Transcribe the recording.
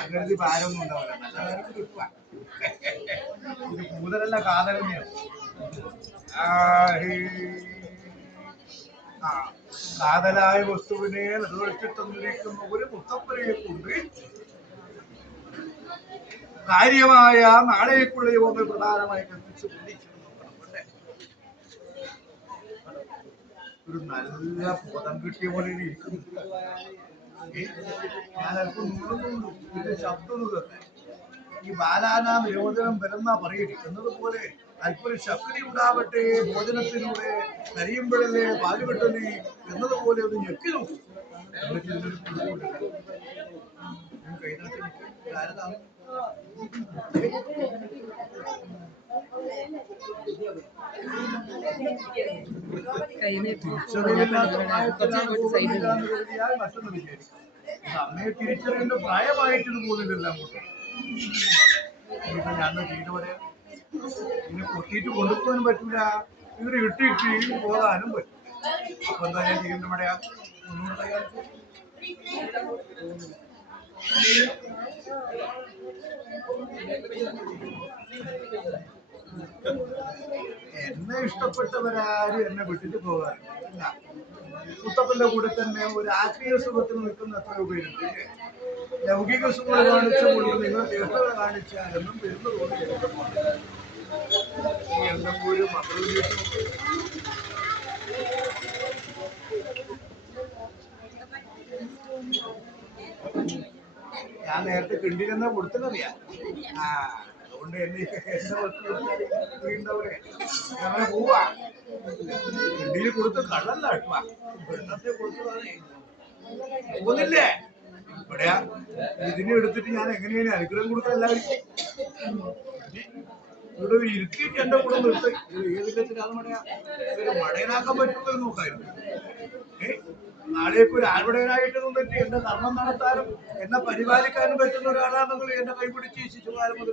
അങ്ങനത്തെ ഭാരമൊന്നും ഉണ്ടാവില്ല. നല്ല കാര്യത്തിൽ കിട്ടുക. ഇത് കൂടുതലല്ല കാതലെന്നെയാണ്. കാതലായ വസ്തുവിനെ നിറവേറ്റി തന്നിരിക്കുന്ന ഒരു മുത്തപ്പനെ കൊണ്ട് കാര്യമായ നാളേക്കുള്ള യോഗങ്ങൾ പ്രധാനമായി കൽപ്പിച്ച് ഒരു നല്ല ബോധം കിട്ടിയ പോലെ ഇരിക്കുന്നു. ഞാൻ അല്പം നുള്ളുന്നുള്ളൂ. ഇതിന്റെ ശബ്ദം തന്നെ ഈ ബാലാനാം യോജനം വരുന്ന പറയുന്നത് പോലെ അല്പൊരു ശക്തി ഉണ്ടാവട്ടെ ഭോജനത്തിലൂടെ കരിയുമ്പോഴല്ലേ പാല് കിട്ടുന്നേ എന്നതുപോലെ ഒന്ന് ഞെക്കി നോക്കും. മറ്റൊന്ന് വിചാരിക്കും അമ്മയെ തിരിച്ചറിയേണ്ട പ്രായമായിട്ടത് പോകുന്നില്ല അങ്ങോട്ട്. ഇനിയിപ്പോ ഞാൻ ചെയ്തു പറയാം, ഇതിനെ പൊട്ടിയിട്ട് കൊണ്ടുപോകാനും പറ്റില്ല, ഇവര് ഇട്ടിട്ട് പോകാനും പറ്റും. അപ്പൊ എന്താ ഞാൻ ചെയ്യേണ്ട മഴയാ എന്നെ ഇഷ്ടപ്പെട്ടവരാരും എന്നെ വിട്ടിട്ട് പോകാറില്ല. മുത്തപ്പന്റെ കൂടെ തന്നെ ഒരു ആത്മീയ സുഖത്തിന് നിൽക്കുന്ന എത്രയോ പേരുണ്ട്. ലൗകിക സുഖങ്ങൾ കാണിച്ചുകൊണ്ട് നിങ്ങൾ ദേവത കാണിച്ചാലെന്നും വരുന്നതോട് എന്തെങ്കിലും മക്കൾ ഞാൻ നേരത്തെ കിണ്ടിലെന്നാ കൊടുത്തതറിയാം. അതുകൊണ്ട് എന്നെ എന്റെ വസ്തുണ്ടാവേ ഞങ്ങളെ പോവാ. കിണ്ടിയിൽ കൊടുത്ത് കള്ളല്ല വെള്ളത്തെ കൊടുത്തതാണേ പോകുന്നില്ലേ. ഇവിടെയാ ഇതിനെ എടുത്തിട്ട് ഞാൻ എങ്ങനെയാണ് അനുഗ്രഹം കൊടുക്കാൻ എല്ലാവർക്കും. ഇവിടെ ഇരുത്തിയിട്ട് എന്റെ കൂടെ നിർത്തി ഏതില്ലാത്ത മടയാ മടയനാക്കാൻ പറ്റുമെന്ന് നോക്കായിരുന്നു. നാളേക്ക് ഒരു ആൾവടയനായിട്ട് നിന്നിട്ട് എന്റെ ധർമ്മം നടത്താനും എന്നെ പരിപാലിക്കാനും പറ്റുന്ന ഒരാളാണെന്ന് എന്നെ കൈപിടിച്ച് ശിശുകാലം മുതൽ